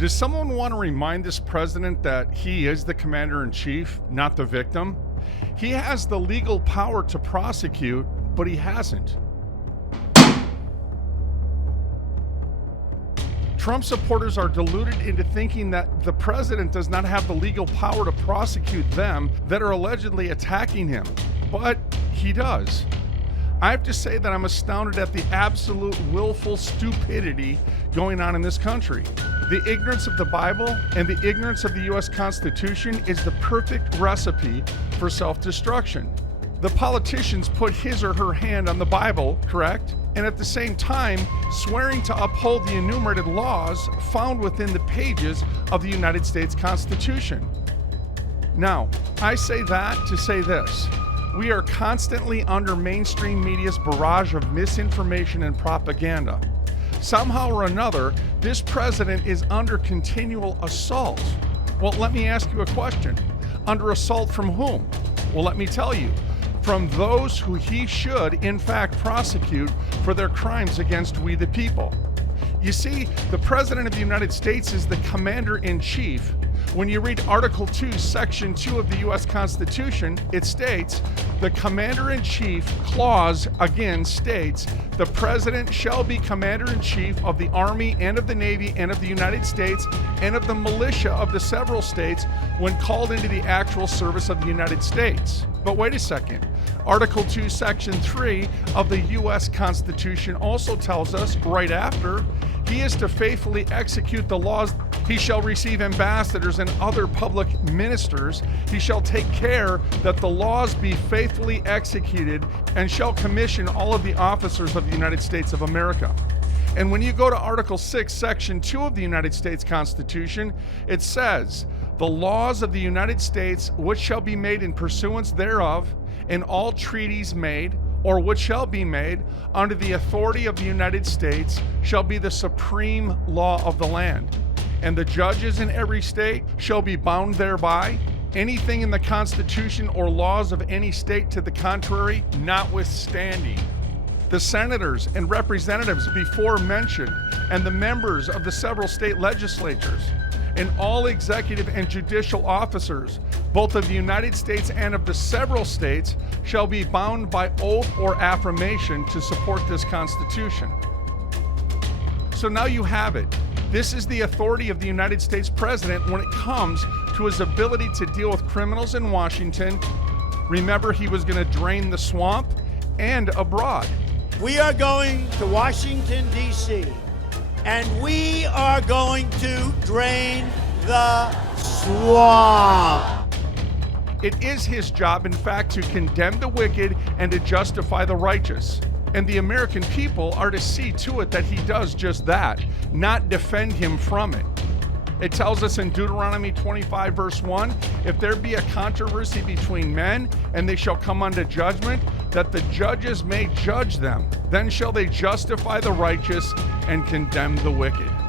Does someone want to remind this president that he is the commander-in-chief, not the victim? He has the legal power to prosecute, but he hasn't. Trump supporters are deluded into thinking that the president does not have the legal power to prosecute them that are allegedly attacking him, but he does. I have to say that I'm astounded at the absolute willful stupidity going on in this country. The ignorance of the Bible and the ignorance of the U.S. Constitution is the perfect recipe for self-destruction. The politicians put his or her hand on the Bible, correct? And at the same time, swearing to uphold the enumerated laws found within the pages of the United States Constitution. Now, I say that to say this. We are constantly under mainstream media's barrage of misinformation and propaganda. Somehow or another, this president is under continual assault. Well, let me ask you a question. Under assault from whom? Well, let me tell you. From those who he should, in fact, prosecute for their crimes against we the people. You see, the President of the United States is the Commander-in-Chief. When you read Article 2, Section 2 of the U.S. Constitution, it states, the Commander-in-Chief clause again states, the President shall be Commander-in-Chief of the Army and of the Navy and of the United States and of the militia of the several states when called into the actual service of the United States. But wait a second. Article 2, Section 3 of the U.S. Constitution also tells us, right after, he is to faithfully execute the laws. He shall receive ambassadors and other public ministers. He shall take care that the laws be faithfully executed and shall commission all of the officers of the United States of America. And when you go to Article 6, Section 2 of the United States Constitution, it says, the laws of the United States which shall be made in pursuance thereof, and all treaties made, or which shall be made, under the authority of the United States, shall be the supreme law of the land. And the judges in every state shall be bound thereby. Anything in the Constitution or laws of any state to the contrary, notwithstanding. The senators and representatives before mentioned, and the members of the several state legislatures, and all executive and judicial officers, both of the United States and of the several states, shall be bound by oath or affirmation to support this Constitution. So now you have it. This is the authority of the United States President when it comes to his ability to deal with criminals in Washington. Remember, he was going to drain the swamp, and abroad. We are going to Washington, D.C., and we are going to drain the swamp. It is his job, in fact, to condemn the wicked and to justify the righteous. And the American people are to see to it that he does just that, not defend him from it. It tells us in Deuteronomy 25, verse 1, if there be a controversy between men, and they shall come unto judgment, that the judges may judge them. Then shall they justify the righteous and condemn the wicked.